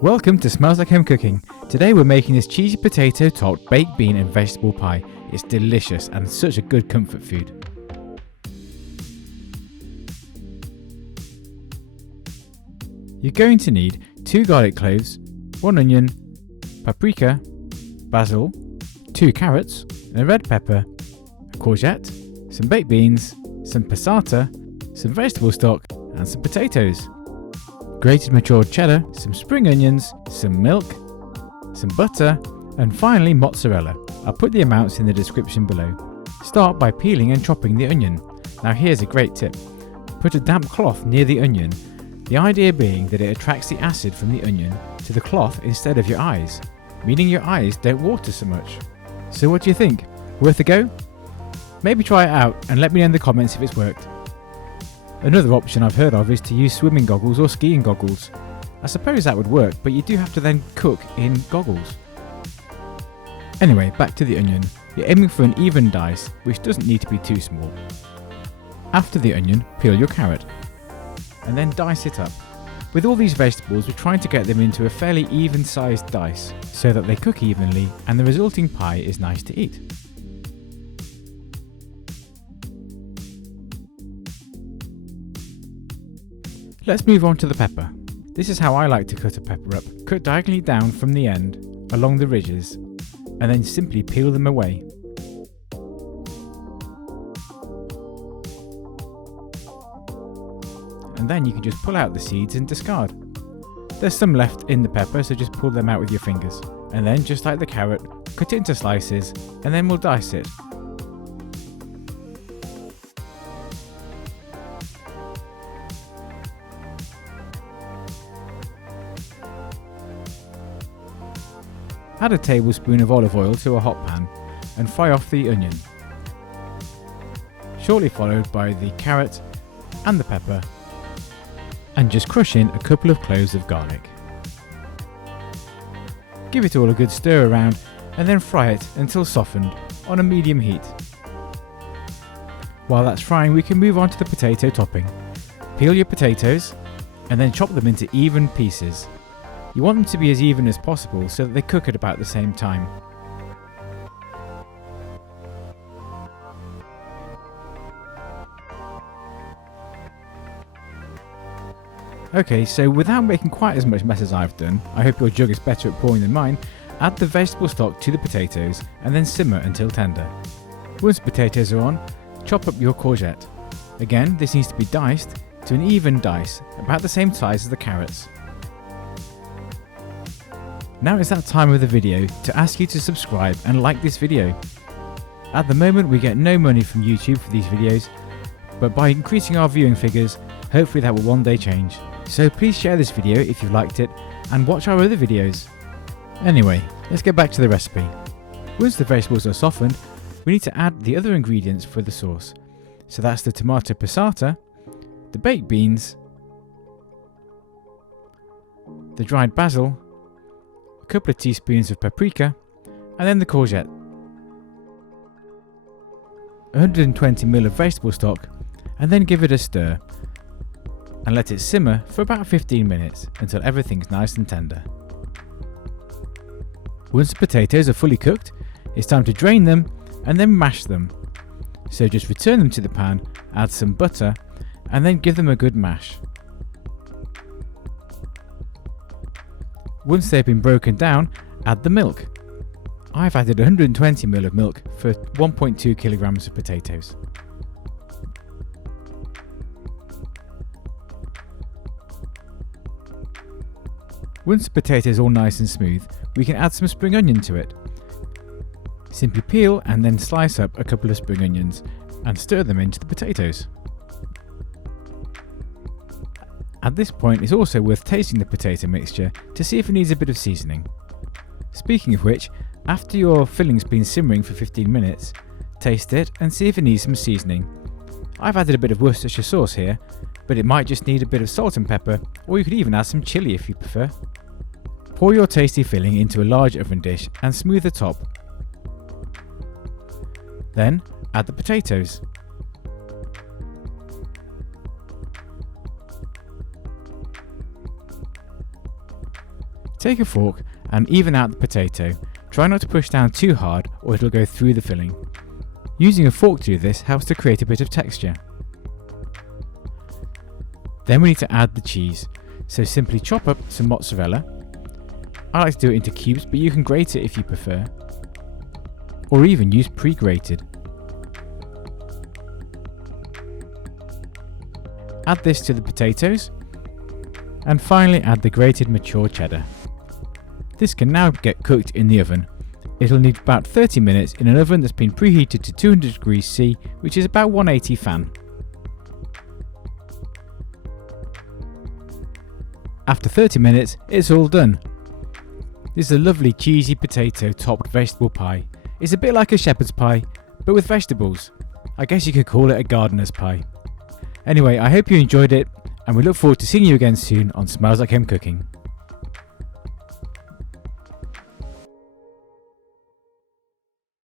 Welcome to Smells Like Home Cooking. Today we're making this cheesy potato topped baked bean and vegetable pie. It's delicious and such a good comfort food. You're going to need 2 garlic cloves, 1 onion, paprika, basil, 2 carrots, a red pepper, a courgette, some baked beans, some passata, some vegetable stock and some potatoes. Grated matured cheddar, some spring onions, some milk, some butter, and finally mozzarella. I'll put the amounts in the description below. Start by peeling and chopping the onion. Now here's a great tip. Put a damp cloth near the onion, the idea being that it attracts the acid from the onion to the cloth instead of your eyes, meaning your eyes don't water so much. So what do you think? Worth a go? Maybe try it out and let me know in the comments if it's worked. Another option I've heard of is to use swimming goggles or skiing goggles. I suppose that would work, but you do have to then cook in goggles. Anyway, back to the onion. You're aiming for an even dice, which doesn't need to be too small. After the onion, peel your carrot, and then dice it up. With all these vegetables, we're trying to get them into a fairly even sized dice, so that they cook evenly and the resulting pie is nice to eat. Let's move on to the pepper. This is how I like to cut a pepper up. Cut diagonally down from the end, along the ridges, and then simply peel them away. And then you can just pull out the seeds and discard. There's some left in the pepper, so just pull them out with your fingers. And then, just like the carrot, cut it into slices, and then we'll dice it. Add a tablespoon of olive oil to a hot pan and fry off the onion, shortly followed by the carrot and the pepper, and just crush in a couple of cloves of garlic. Give it all a good stir around and then fry it until softened on a medium heat. While that's frying, we can move on to the potato topping. Peel your potatoes and then chop them into even pieces. You want them to be as even as possible so that they cook at about the same time. Okay, so without making quite as much mess as I've done, I hope your jug is better at pouring than mine, add the vegetable stock to the potatoes and then simmer until tender. Once the potatoes are on, chop up your courgette. Again, this needs to be diced to an even dice, about the same size as the carrots. Now it's that time of the video to ask you to subscribe and like this video. At the moment we get no money from YouTube for these videos, but by increasing our viewing figures, hopefully that will one day change. So please share this video if you liked it and watch our other videos. Anyway, let's get back to the recipe. Once the vegetables are softened, we need to add the other ingredients for the sauce. So that's the tomato passata, the baked beans, the dried basil, a couple of teaspoons of paprika, and then the courgette. 120 ml of vegetable stock, and then give it a stir and let it simmer for about 15 minutes until everything's nice and tender. Once the potatoes are fully cooked, it's time to drain them and then mash them. So just return them to the pan, add some butter, and then give them a good mash. Once they've been broken down, add the milk. I've added 120 ml of milk for 1.2 kilograms of potatoes. Once the potato is all nice and smooth, we can add some spring onion to it. Simply peel and then slice up a couple of spring onions and stir them into the potatoes. At this point, it's also worth tasting the potato mixture to see if it needs a bit of seasoning. Speaking of which, after your filling's been simmering for 15 minutes, taste it and see if it needs some seasoning. I've added a bit of Worcestershire sauce here, but it might just need a bit of salt and pepper, or you could even add some chilli if you prefer. Pour your tasty filling into a large oven dish and smooth the top. Then add the potatoes. Take a fork and even out the potato. Try not to push down too hard or it'll go through the filling. Using a fork to do this helps to create a bit of texture. Then we need to add the cheese, so simply chop up some mozzarella. I like to do it into cubes, but you can grate it if you prefer, or even use pre-grated. Add this to the potatoes, and finally add the grated mature cheddar. This can now get cooked in the oven. It'll need about 30 minutes in an oven that's been preheated to 200 degrees C, which is about 180 fan. After 30 minutes, it's all done. This is a lovely cheesy potato topped vegetable pie. It's a bit like a shepherd's pie, but with vegetables. I guess you could call it a gardener's pie. Anyway, I hope you enjoyed it, and we look forward to seeing you again soon on Smells Like Home Cooking.